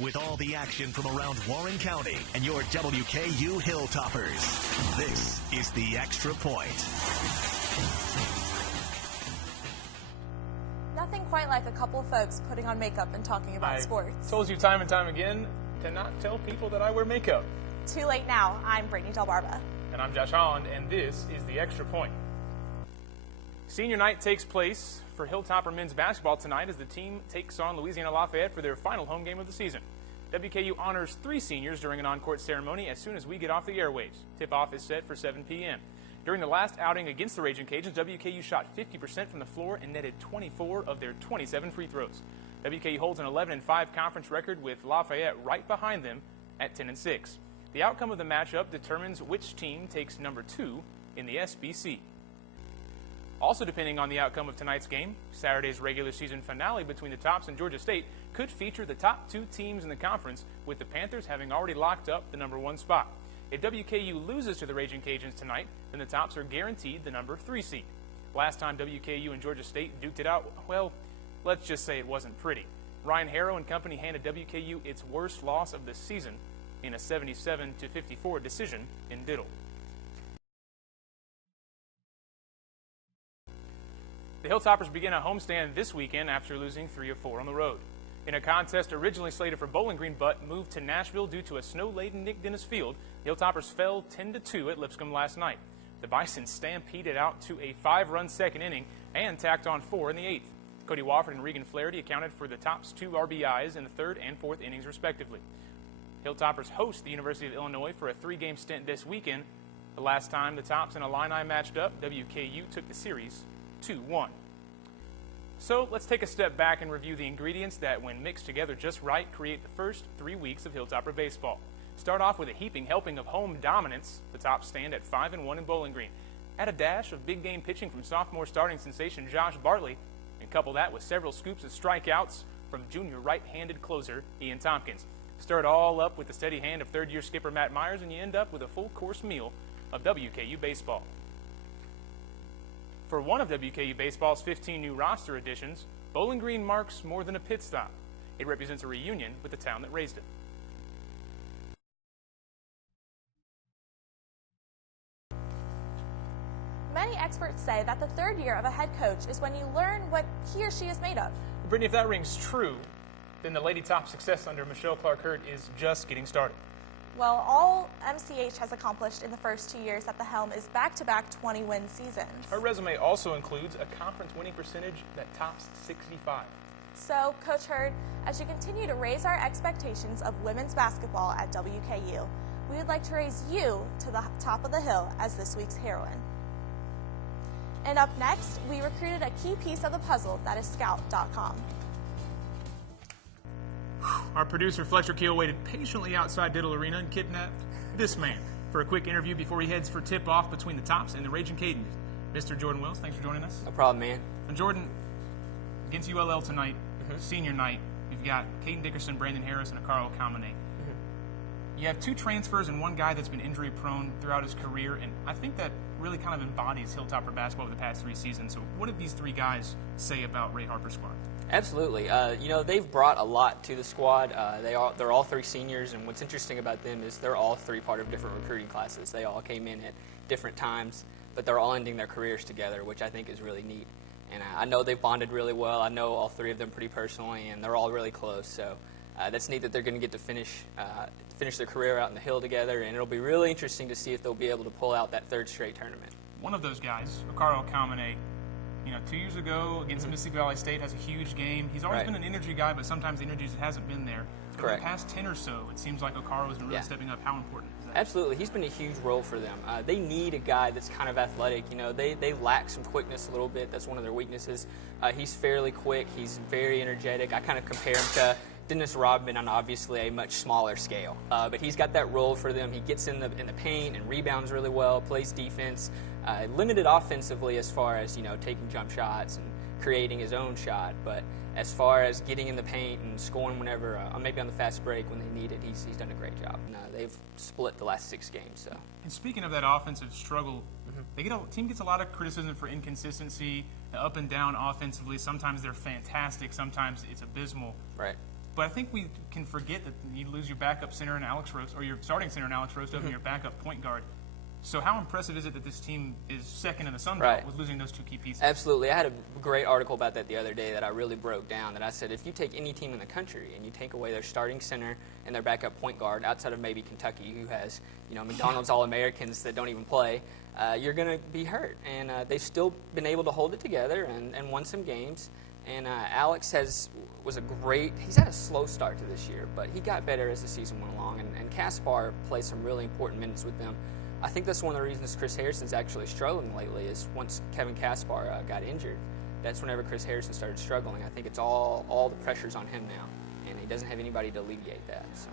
with all the action from around Warren County and your WKU Hilltoppers. This is the Extra Point. Nothing quite like a couple of folks putting on makeup and talking about sports. I told you time and time again to not tell people that I wear makeup. Too late now. I'm Brittany Delbarba. And I'm Josh Holland, and this is the Extra Point. Senior night takes place for Hilltopper men's basketball tonight as the team takes on Louisiana Lafayette for their final home game of the season. WKU honors 3 seniors during an on-court ceremony as soon as we get off the airwaves. Tip-off is set for 7 p.m. During the last outing against the Raging Cajuns, WKU shot 50% from the floor and netted 24 of their 27 free throws. WKU holds an 11-5 conference record with Lafayette right behind them at 10-6. The outcome of the matchup determines which team takes number 2 in the SBC. Also depending on the outcome of tonight's game, Saturday's regular season finale between the Tops and Georgia State could feature the top 2 teams in the conference, with the Panthers having already locked up the number 1 spot. If WKU loses to the Raging Cajuns tonight, then the Tops are guaranteed the number 3 seed. Last time WKU and Georgia State duked it out, well, let's just say it wasn't pretty. Ryan Harrow and company handed WKU its worst loss of the season in a 77-54 decision in Diddle. The Hilltoppers begin a homestand this weekend after losing 3 of 4 on the road. In a contest originally slated for Bowling Green but moved to Nashville due to a snow-laden Nick Dennis field, the Hilltoppers fell 10-2 at Lipscomb last night. The Bison stampeded out to a 5-run second inning and tacked on 4 in the 8th. Cody Wofford and Regan Flaherty accounted for the Tops' 2 RBIs in the 3rd and 4th innings respectively. Hilltoppers host the University of Illinois for a 3-game stint this weekend. The last time the Tops and Illini matched up, WKU took the series 2-1. So let's take a step back and review the ingredients that, when mixed together just right, create the first 3 weeks of Hilltopper baseball. Start off with a heaping helping of home dominance. The Tops stand at 5-1 in Bowling Green. Add a dash of big game pitching from sophomore starting sensation Josh Bartley, and couple that with several scoops of strikeouts from junior right-handed closer Ian Tompkins. Stir it all up with the steady hand of third-year skipper Matt Myers, and you end up with a full-course meal of WKU baseball. For one of WKU baseball's 15 new roster additions, Bowling Green marks more than a pit stop. It represents a reunion with the town that raised it. Many experts say that the 3rd year of a head coach is when you learn what he or she is made of. Brittany, if that rings true, then the Lady Top success under Michelle Clark-Hurt is just getting started. Well, all MCH has accomplished in the first 2 years at the helm is back-to-back 20-win seasons. Her resume also includes a conference winning percentage that tops 65. So, Coach Hurd, as you continue to raise our expectations of women's basketball at WKU, we would like to raise you to the top of the hill as this week's heroine. And up next, we recruited a key piece of the puzzle that is Scout.com. Our producer Fletcher Keel waited patiently outside Diddle Arena and kidnapped this man for a quick interview before he heads for tip-off between the Tops and the Raging Cajuns. Mr. Jordan Wills, thanks for joining us. No problem, man. And Jordan, against ULL tonight, senior night, you've got Caden Dickerson, Brandon Harris, and Akaro Kamene. You have 2 transfers and 1 guy that's been injury-prone throughout his career, and I think that really kind of embodies Hilltopper basketball over the past 3 seasons. So what did these 3 guys say about Ray Harper's squad? Absolutely. You know, they've brought a lot to the squad. They're all 3 seniors, and what's interesting about them is they're all 3 part of different recruiting classes. They all came in at different times, but they're all ending their careers together, which I think is really neat. And I know they've bonded really well. I know all 3 of them pretty personally, and they're all really close. So that's neat that they're going to get to finish their career out in the Hill together, and it'll be really interesting to see if they'll be able to pull out that 3rd straight tournament. One of those guys, Akaro Kamene, 2 years ago against Mississippi Valley State, has a huge game. He's always been an energy guy, but sometimes the energy just hasn't been there. Correct. In the past 10 or so, it seems like Akaro has been really stepping up. How important is that? Absolutely. He's been a huge role for them. They need a guy that's kind of athletic. They lack some quickness a little bit. That's one of their weaknesses. He's fairly quick. He's very energetic. I kind of compare him to Dennis Rodman on obviously a much smaller scale. But he's got that role for them. He gets in the paint and rebounds really well, plays defense, limited offensively as far as, taking jump shots and creating his own shot. But as far as getting in the paint and scoring whenever, maybe on the fast break when they need it, he's done a great job. And, they've split the last 6 games. So. And speaking of that offensive struggle, the team gets a lot of criticism for inconsistency, up and down offensively. Sometimes they're fantastic, sometimes it's abysmal. Right. But I think we can forget that you lose your backup center in Alex Roast, or your starting center in Alex Roast, and your backup point guard. So how impressive is it that this team is second in the Sun Belt with losing those two key pieces? Absolutely. I had a great article about that the other day that I really broke down, that I said if you take any team in the country and you take away their starting center and their backup point guard, outside of maybe Kentucky, who has McDonald's All-Americans that don't even play, you're going to be hurt. And they've still been able to hold it together and won some games. And Alex he's had a slow start to this year, but he got better as the season went along. And Caspar played some really important minutes with them. I think that's one of the reasons Chris Harrison's actually struggling lately, is once Kevin Caspar got injured, that's whenever Chris Harrison started struggling. I think it's all the pressure's on him now, and he doesn't have anybody to alleviate that. So.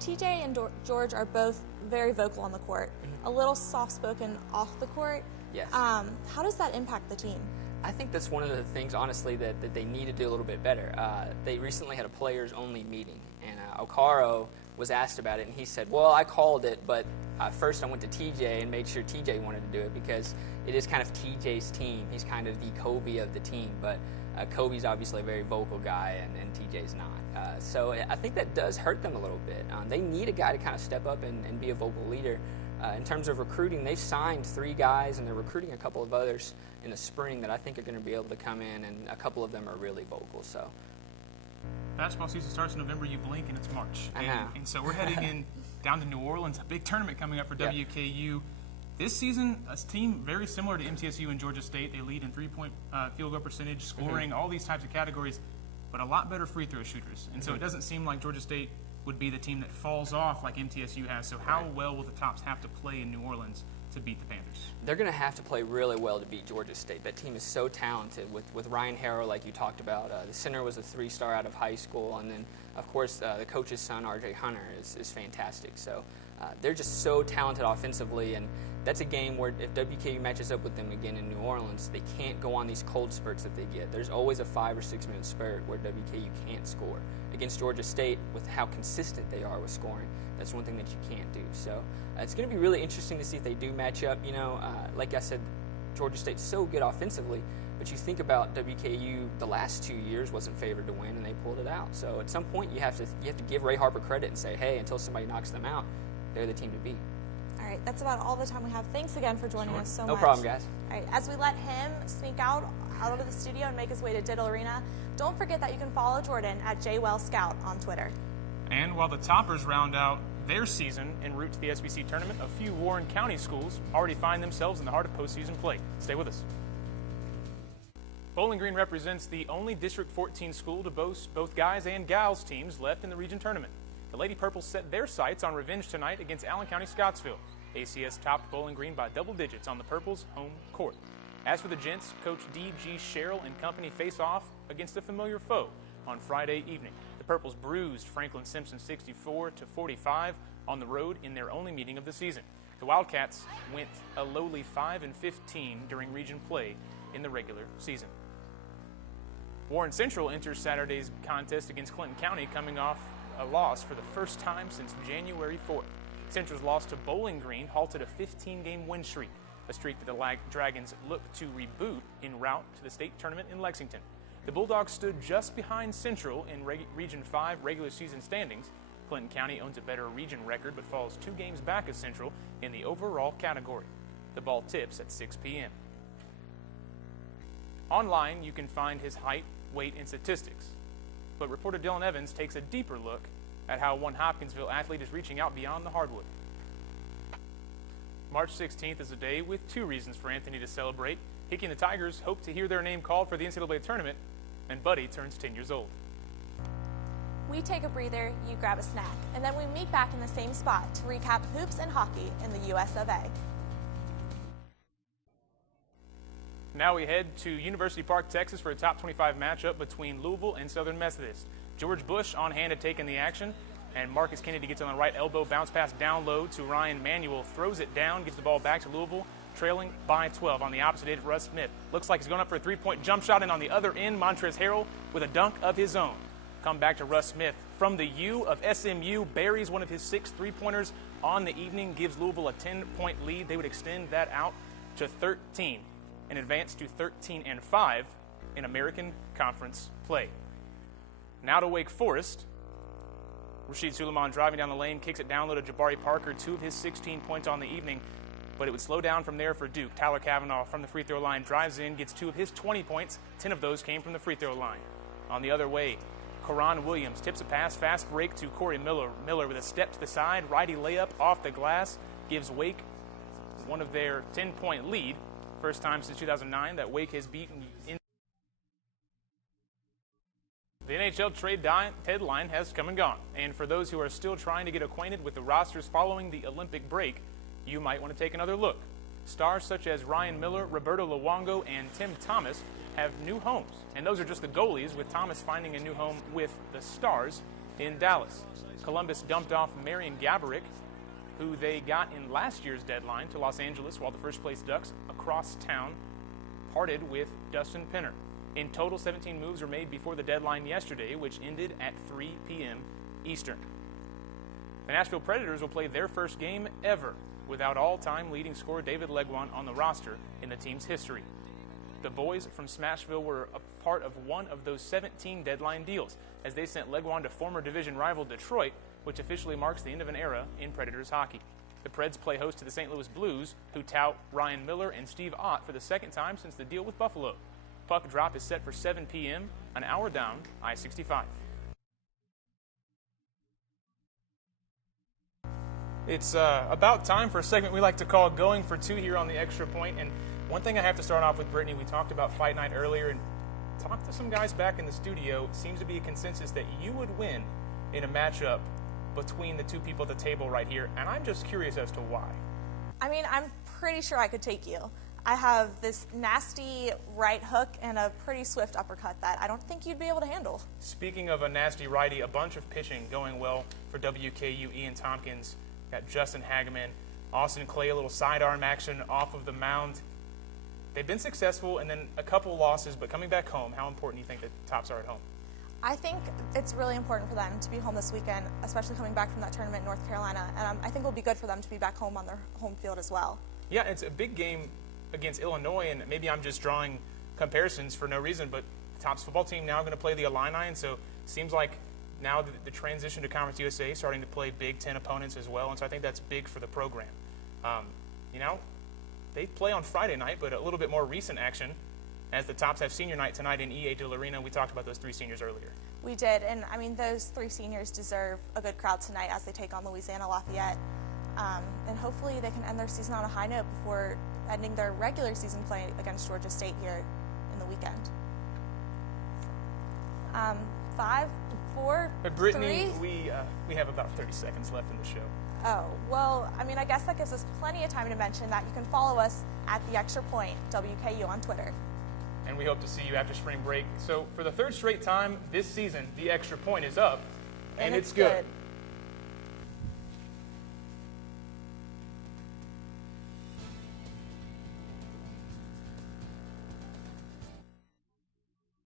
TJ and George are both very vocal on the court, a little soft-spoken off the court. Yes. How does that impact the team? I think that's one of the things, honestly, that they need to do a little bit better. They recently had a players-only meeting, and Okaro was asked about it, and he said, well, I called it, but first I went to TJ and made sure TJ wanted to do it, because it is kind of TJ's team. He's kind of the Kobe of the team, but Kobe's obviously a very vocal guy, and TJ's not. So I think that does hurt them a little bit. They need a guy to kind of step up and be a vocal leader. In terms of recruiting, they've signed 3 guys, and they're recruiting a couple of others in the spring that I think are going to be able to come in, and a couple of them are really vocal. So. Basketball season starts in November, you blink, and it's March. I know. And so we're heading down to New Orleans, a big tournament coming up for WKU. This season, a team very similar to MTSU and Georgia State. They lead in three-point field goal percentage, scoring, all these types of categories, but a lot better free throw shooters. And so it doesn't seem like Georgia State would be the team that falls off like MTSU has. So how well will the Tops have to play in New Orleans to beat the Panthers? They're going to have to play really well to beat Georgia State. That team is so talented with Ryan Harrow, like you talked about. The center was a 3-star out of high school, and then, of course, the coach's son, R.J. Hunter, is fantastic. So they're just so talented offensively, and that's a game where if WKU matches up with them again in New Orleans, they can't go on these cold spurts that they get. There's always a 5 or 6 minute spurt where WKU can't score. Against Georgia State, with how consistent they are with scoring, that's one thing that you can't do. So it's going to be really interesting to see if they do match up. Like I said, Georgia State's so good offensively, but you think about WKU, the last 2 years wasn't favored to win, and they pulled it out. So at some point, you have to give Ray Harper credit and say, hey, until somebody knocks them out, they're the team to beat. All right, that's about all the time we have. Thanks again for joining us so much. No problem, guys. All right, as we let him sneak out of the studio and make his way to Diddle Arena, don't forget that you can follow Jordan at JWellScout on Twitter. And while the Toppers round out their season en route to the SBC tournament, a few Warren County schools already find themselves in the heart of postseason play. Stay with us. Bowling Green represents the only District 14 school to boast both guys and gals teams left in the region tournament. The Lady Purples set their sights on revenge tonight against Allen County Scottsville. ACS topped Bowling Green by double digits on the Purples' home court. As for the gents, Coach D.G. Sherrill and company face off against a familiar foe on Friday evening. The Purples bruised Franklin Simpson 64-45 on the road in their only meeting of the season. The Wildcats went a lowly 5-15 during region play in the regular season. Warren Central enters Saturday's contest against Clinton County, coming off a loss for the first time since January 4th. Central's loss to Bowling Green halted a 15-game win streak, a streak that the Dragons look to reboot en route to the state tournament in Lexington. The Bulldogs stood just behind Central in Region 5 regular season standings. Clinton County owns a better region record but falls 2 games back of Central in the overall category. The ball tips at 6 p.m. Online, you can find his height, weight, and statistics. But reporter Dylan Evans takes a deeper look at how one Hopkinsville athlete is reaching out beyond the hardwood. March 16th is a day with 2 reasons for Anthony to celebrate. Hickey and the Tigers hope to hear their name called for the NCAA tournament, and Buddy turns 10 years old. We take a breather, you grab a snack, and then we meet back in the same spot to recap hoops and hockey in the US of A. Now we head to University Park, Texas for a top 25 matchup between Louisville and Southern Methodist. George Bush on hand to take in the action, and Marcus Kennedy gets on the right elbow, bounce pass down low to Ryan Manuel, throws it down, gives the ball back to Louisville, trailing by 12. On the opposite end, Russ Smith looks like he's going up for a 3-point jump shot, and on the other end, Montrezl Harrell with a dunk of his own. Come back to Russ Smith from the U of SMU, buries one of his 6 3-pointers on the evening, gives Louisville a 10-point lead. They would extend that out to 13 and advance to 13-5 in American Conference play. Now to Wake Forest. Rashid Suleiman driving down the lane, kicks it down low to Jabari Parker, 2 of his 16 points on the evening, but it would slow down from there for Duke. Tyler Cavanaugh from the free throw line drives in, gets 2 of his 20 points, 10 of those came from the free throw line. On the other way, Karan Williams tips a pass, fast break to Corey Miller. Miller with a step to the side, righty layup off the glass, gives Wake one of their 10-point lead. First time since 2009 that Wake has beaten in. The NHL trade deadline has come and gone, and for those who are still trying to get acquainted with the rosters following the Olympic break, you might want to take another look. Stars such as Ryan Miller, Roberto Luongo, and Tim Thomas have new homes, and those are just the goalies, with Thomas finding a new home with the Stars in Dallas. Columbus dumped off Marian Gaborik, who they got in last year's deadline, to Los Angeles, while the first-place Ducks across town parted with Dustin Penner. In total, 17 moves were made before the deadline yesterday, which ended at 3 p.m. Eastern. The Nashville Predators will play their first game ever without all-time leading scorer David Legwand on the roster in the team's history. The boys from Smashville were a part of one of those 17 deadline deals, as they sent Legwand to former division rival Detroit, which officially marks the end of an era in Predators hockey. The Preds play host to the St. Louis Blues, who tout Ryan Miller and Steve Ott for the second time since the deal with Buffalo. Puck drop is set for 7 p.m., an hour down I-65. It's about time for a segment we like to call Going for Two here on the Extra Point. And one thing I have to start off with, Brittany, we talked about Fight Night earlier and talked to some guys back in the studio. It seems to be a consensus that you would win in a matchup between the two people at the table right here, and I'm just curious as to why. I mean, I'm pretty sure I could take you. I have this nasty right hook and a pretty swift uppercut that I don't think you'd be able to handle. Speaking of a nasty righty, a bunch of pitching going well for WKU. Ian Tompkins, got Justin Hageman, Austin Clay, a little sidearm action off of the mound. They've been successful, and then a couple losses, but coming back home, how important do you think the Tops are at home? I think it's really important for them to be home this weekend, especially coming back from that tournament in North Carolina, and I think it'll be good for them to be back home on their home field as well. Yeah, it's a big game against Illinois, and maybe I'm just drawing comparisons for no reason, but the Tops football team now going to play the Illini, and so it seems like now the transition to Conference USA starting to play Big Ten opponents as well, and so I think that's big for the program. They play on Friday night, but a little bit more recent action, as the Tops have senior night tonight in EA Dill Arena. We talked about those 3 seniors earlier. We did, and I mean, those 3 seniors deserve a good crowd tonight as they take on Louisiana Lafayette. And hopefully they can end their season on a high note before ending their regular season play against Georgia State here in the weekend. 5, 4, but Brittany, 3? We have about 30 seconds left in the show. Oh, well, I mean, I guess that gives us plenty of time to mention that you can follow us at the Extra Point WKU on Twitter. And we hope to see you after spring break. So for the 3rd straight time this season, the Extra Point is up, and it's good.